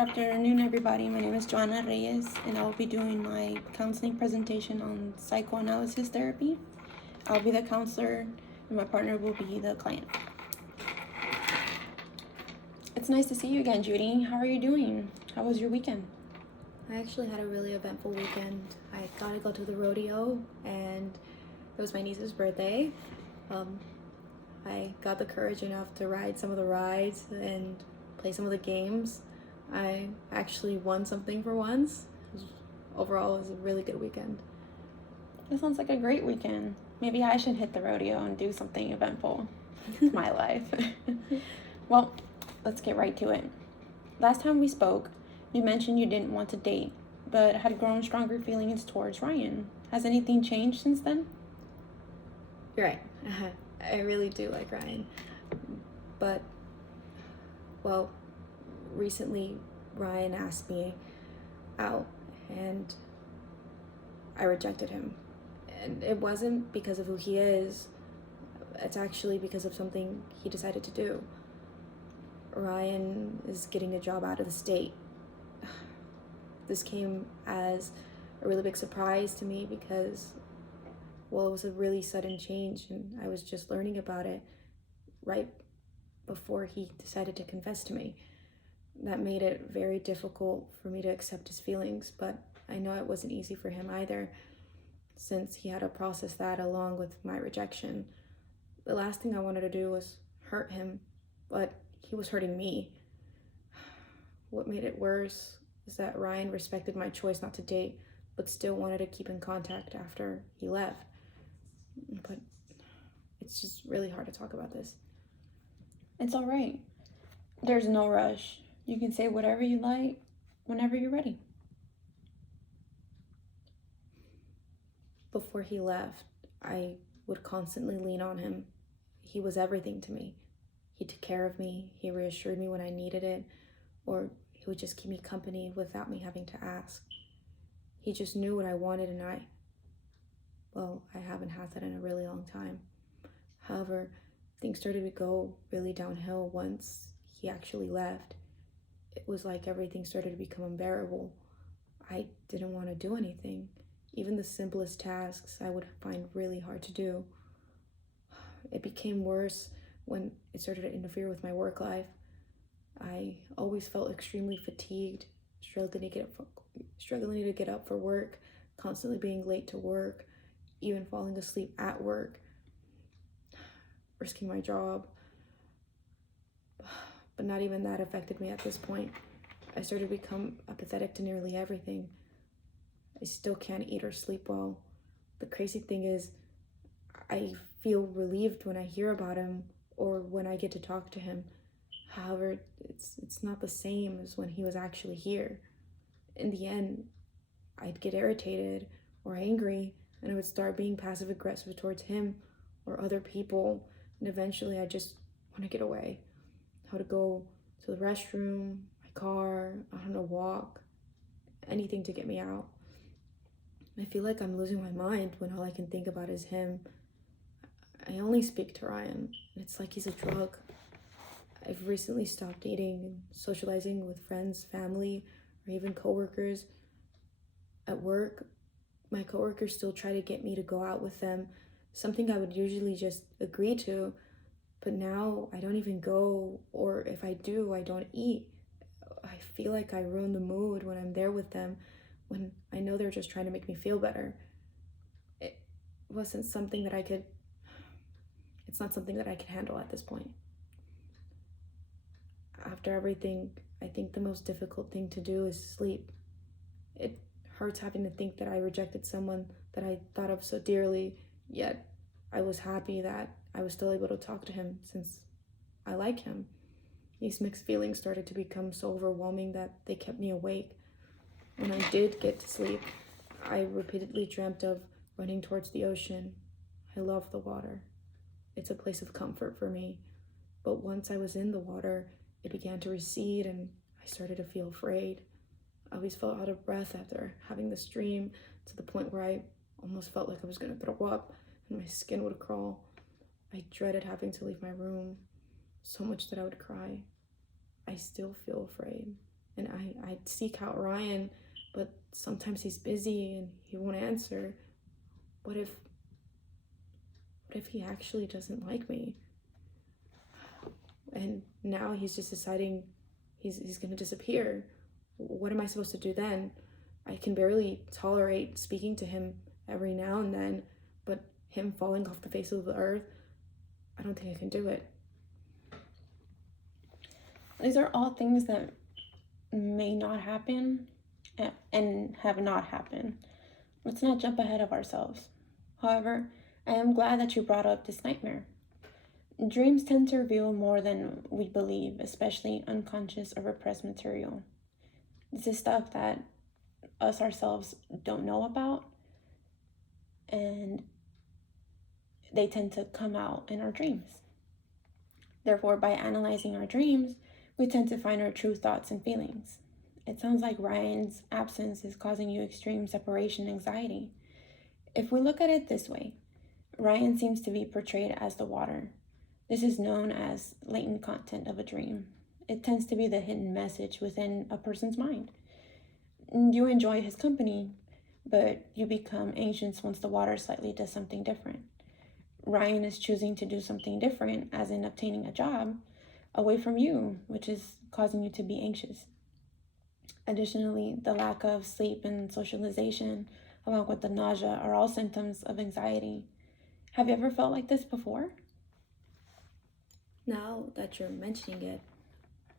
afternoon, everybody. My name is Joanna Reyes, and I will be doing my counseling presentation on psychoanalysis therapy. I'll be the counselor, and my partner will be the client. It's nice to see you again, Judy. How are you doing? How was your weekend? I actually had a really eventful weekend. I got to go to the rodeo, and it was my niece's birthday. I got the courage enough to ride some of the rides and play some of the games. I actually won something for once. Overall, it was a really good weekend. That sounds like a great weekend. Maybe I should hit the rodeo and do something eventful. It's my life. Well, let's get right to it. Last time we spoke, you mentioned you didn't want to date, but had grown stronger feelings towards Ryan. Has anything changed since then? You're right. I really do like Ryan. But, well, recently Ryan asked me out and I rejected him. And it wasn't because of who he is. It's actually because of something he decided to do. Ryan is getting a job out of the state. This came as a really big surprise to me because, well, it was a really sudden change and I was just learning about it right before he decided to confess to me. That made it very difficult for me to accept his feelings, but I know it wasn't easy for him either, since he had to process that along with my rejection. The last thing I wanted to do was hurt him, but he was hurting me. What made it worse is that Ryan respected my choice not to date, but still wanted to keep in contact after he left. But it's just really hard to talk about this. It's all right. There's no rush. You can say whatever you like whenever you're ready. Before he left, I would constantly lean on him. He was everything to me. He took care of me, he reassured me when I needed it, or he would just keep me company without me having to ask. He just knew what I wanted, and I haven't had that in a really long time. However, things started to go really downhill once he actually left. It was like everything started to become unbearable. I didn't want to do anything. Even the simplest tasks I would find really hard to do. It became worse when it started to interfere with my work life. I always felt extremely fatigued, struggling to get up for work, constantly being late to work, even falling asleep at work, risking my job. But not even that affected me at this point. I started to become apathetic to nearly everything. I still can't eat or sleep well. The crazy thing is, I feel relieved when I hear about him or when I get to talk to him. However, it's not the same as when he was actually here. In the end, I'd get irritated or angry, and I would start being passive aggressive towards him or other people, and eventually I just want to get away. I would go to the restroom, my car, walk, anything to get me out. I feel like I'm losing my mind when all I can think about is him. I only speak to Ryan. It's like he's a drug. I've recently stopped dating and socializing with friends, family, or even coworkers. At work, my coworkers still try to get me to go out with them, something I would usually just agree to, but now I don't even go, or if I do, I don't eat. I feel like I ruin the mood when I'm there with them, when I know they're just trying to make me feel better. It's not something that I can handle at this point. After everything, I think the most difficult thing to do is sleep. It hurts having to think that I rejected someone that I thought of so dearly, yet I was happy that I was still able to talk to him since I like him. These mixed feelings started to become so overwhelming that they kept me awake. When I did get to sleep, I repeatedly dreamt of running towards the ocean. I love the water. It's a place of comfort for me. But once I was in the water, it began to recede and I started to feel afraid. I always felt out of breath after having this dream, to the point where I almost felt like I was going to throw up and my skin would crawl. I dreaded having to leave my room so much that I would cry. I still feel afraid, and I'd seek out Ryan, but sometimes he's busy and he won't answer. What if he actually doesn't like me? And now he's just deciding he's gonna disappear. What am I supposed to do then? I can barely tolerate speaking to him every now and then, but him falling off the face of the earth, I don't think I can do it. These are all things that may not happen and have not happened. Let's not jump ahead of ourselves. However, I am glad that you brought up this nightmare. Dreams tend to reveal more than we believe, especially unconscious or repressed material. This is stuff that us ourselves don't know about, and they tend to come out in our dreams. Therefore, by analyzing our dreams, we tend to find our true thoughts and feelings. It sounds like Ryan's absence is causing you extreme separation anxiety. If we look at it this way, Ryan seems to be portrayed as the water. This is known as latent content of a dream. It tends to be the hidden message within a person's mind. You enjoy his company, but you become anxious once the water slightly does something different. Ryan is choosing to do something different, as in obtaining a job, away from you, which is causing you to be anxious. Additionally, the lack of sleep and socialization, along with the nausea, are all symptoms of anxiety. Have you ever felt like this before? Now that you're mentioning it,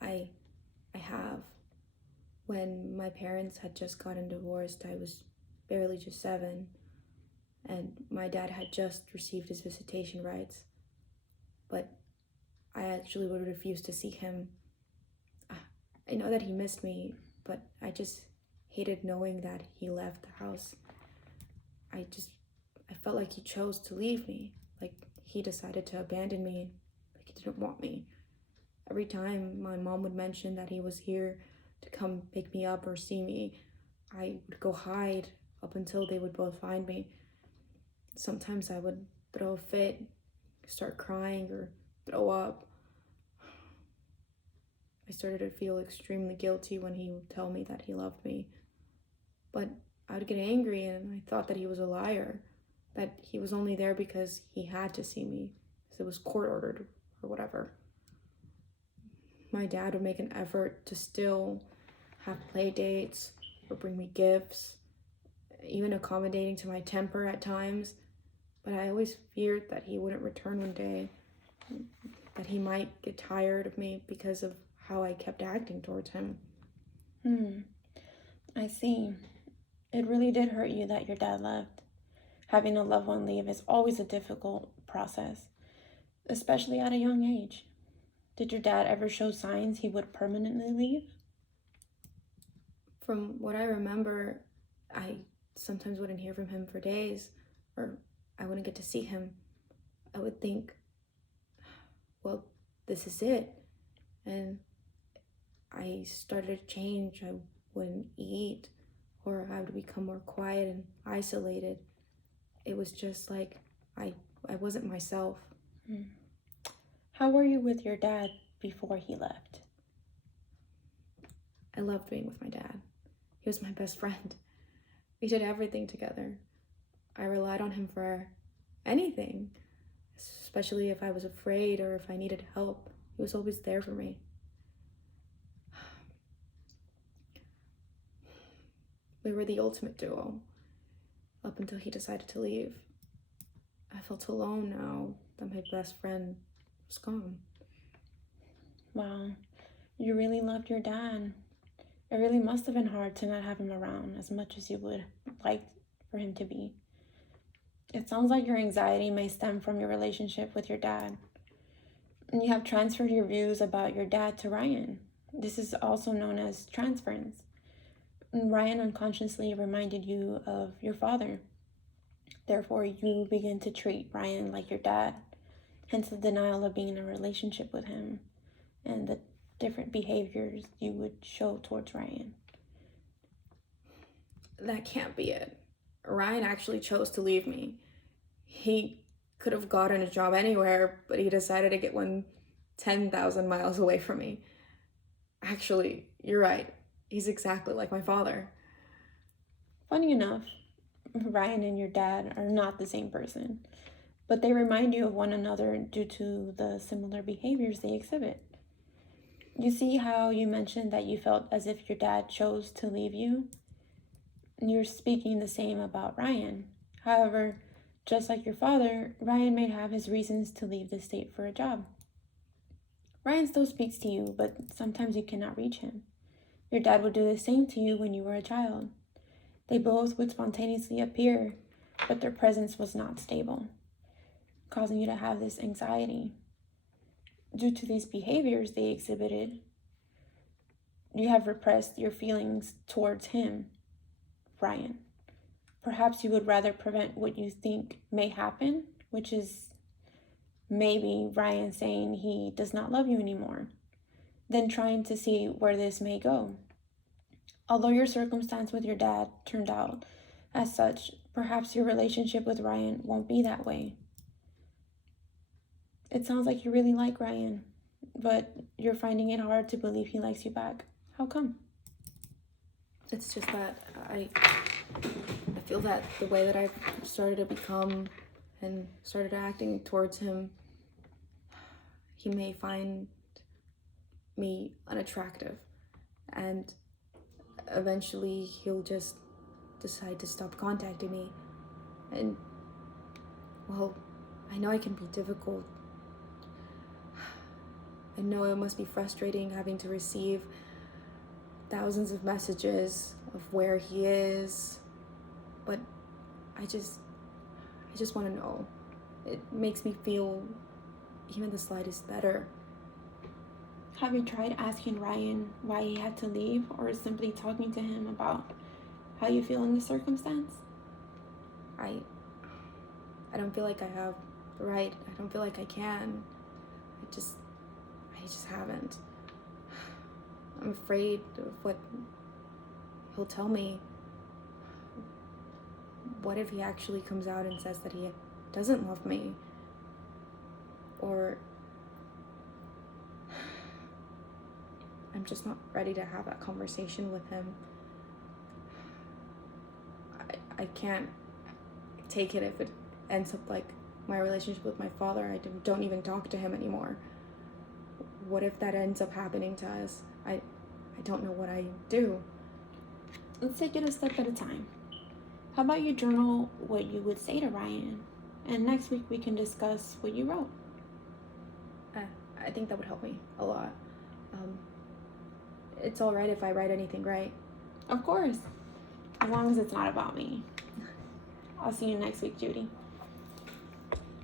I have. When my parents had just gotten divorced, I was barely just 7, and my dad had just received his visitation rights. But I actually would refuse to see him. I know that he missed me, but I just hated knowing that he left the house. I felt like he chose to leave me, like he decided to abandon me, like he didn't want me. Every time my mom would mention that he was here to come pick me up or see me, I would go hide up until they would both find me. Sometimes I would throw a fit, start crying, or throw up. I started to feel extremely guilty when he would tell me that he loved me. But I would get angry, and I thought that he was a liar, that he was only there because he had to see me, because it was court ordered or whatever. My dad would make an effort to still have play dates or bring me gifts, even accommodating to my temper at times. But I always feared that he wouldn't return one day, that he might get tired of me because of how I kept acting towards him. I see. It really did hurt you that your dad left. Having a loved one leave is always a difficult process, especially at a young age. Did your dad ever show signs he would permanently leave? From what I remember, I sometimes wouldn't hear from him for days, or I wouldn't get to see him. I would think, well, this is it. And I started to change. I wouldn't eat, or I would become more quiet and isolated. It was just like I wasn't myself. How were you with your dad before he left? I loved being with my dad. He was my best friend. We did everything together. I relied on him for anything, especially if I was afraid or if I needed help. He was always there for me. We were the ultimate duo up until he decided to leave. I felt alone now that my best friend was gone. Wow, you really loved your dad. It really must have been hard to not have him around as much as you would like for him to be. It sounds like your anxiety may stem from your relationship with your dad. And you have transferred your views about your dad to Ryan. This is also known as transference. And Ryan unconsciously reminded you of your father. Therefore, you begin to treat Ryan like your dad, hence the denial of being in a relationship with him and the different behaviors you would show towards Ryan. That can't be it. Ryan actually chose to leave me. He could have gotten a job anywhere, but he decided to get one 10,000 miles away from me. Actually, you're right. He's exactly like my father. Funny enough, Ryan and your dad are not the same person, but they remind you of one another due to the similar behaviors they exhibit. You see how you mentioned that you felt as if your dad chose to leave you? You're speaking the same about Ryan. However, just like your father, Ryan may have his reasons to leave the state for a job. Ryan still speaks to you, but sometimes you cannot reach him. Your dad would do the same to you when you were a child. They both would spontaneously appear, but their presence was not stable, causing you to have this anxiety. Due to these behaviors they exhibited, you have repressed your feelings towards him, Ryan. Perhaps you would rather prevent what you think may happen, which is maybe Ryan saying he does not love you anymore, than trying to see where this may go. Although your circumstance with your dad turned out as such, perhaps your relationship with Ryan won't be that way. It sounds like you really like Ryan, but you're finding it hard to believe he likes you back. How come? It's just that I feel that the way that I've started to become and started acting towards him, he may find me unattractive, and eventually he'll just decide to stop contacting me. And, well, I know I can be difficult. I know it must be frustrating having to receive thousands of messages of where he is, but I just want to know. It makes me feel even the slightest better. Have you tried asking Ryan why he had to leave, or simply talking to him about how you feel in this circumstance? I don't feel like I have the right. I don't feel like I can. I just haven't. I'm afraid of what he'll tell me. What if he actually comes out and says that he doesn't love me? Or I'm just not ready to have that conversation with him. I can't take it if it ends up like my relationship with my father. I don't even talk to him anymore. What if that ends up happening to us? I don't know what I do. Let's take it a step at a time. How about you journal what you would say to Ryan, and next week we can discuss what you wrote. I think that would help me a lot. It's all right if I write anything, right? Of course, as long as it's not about me. I'll see you next week, Judy.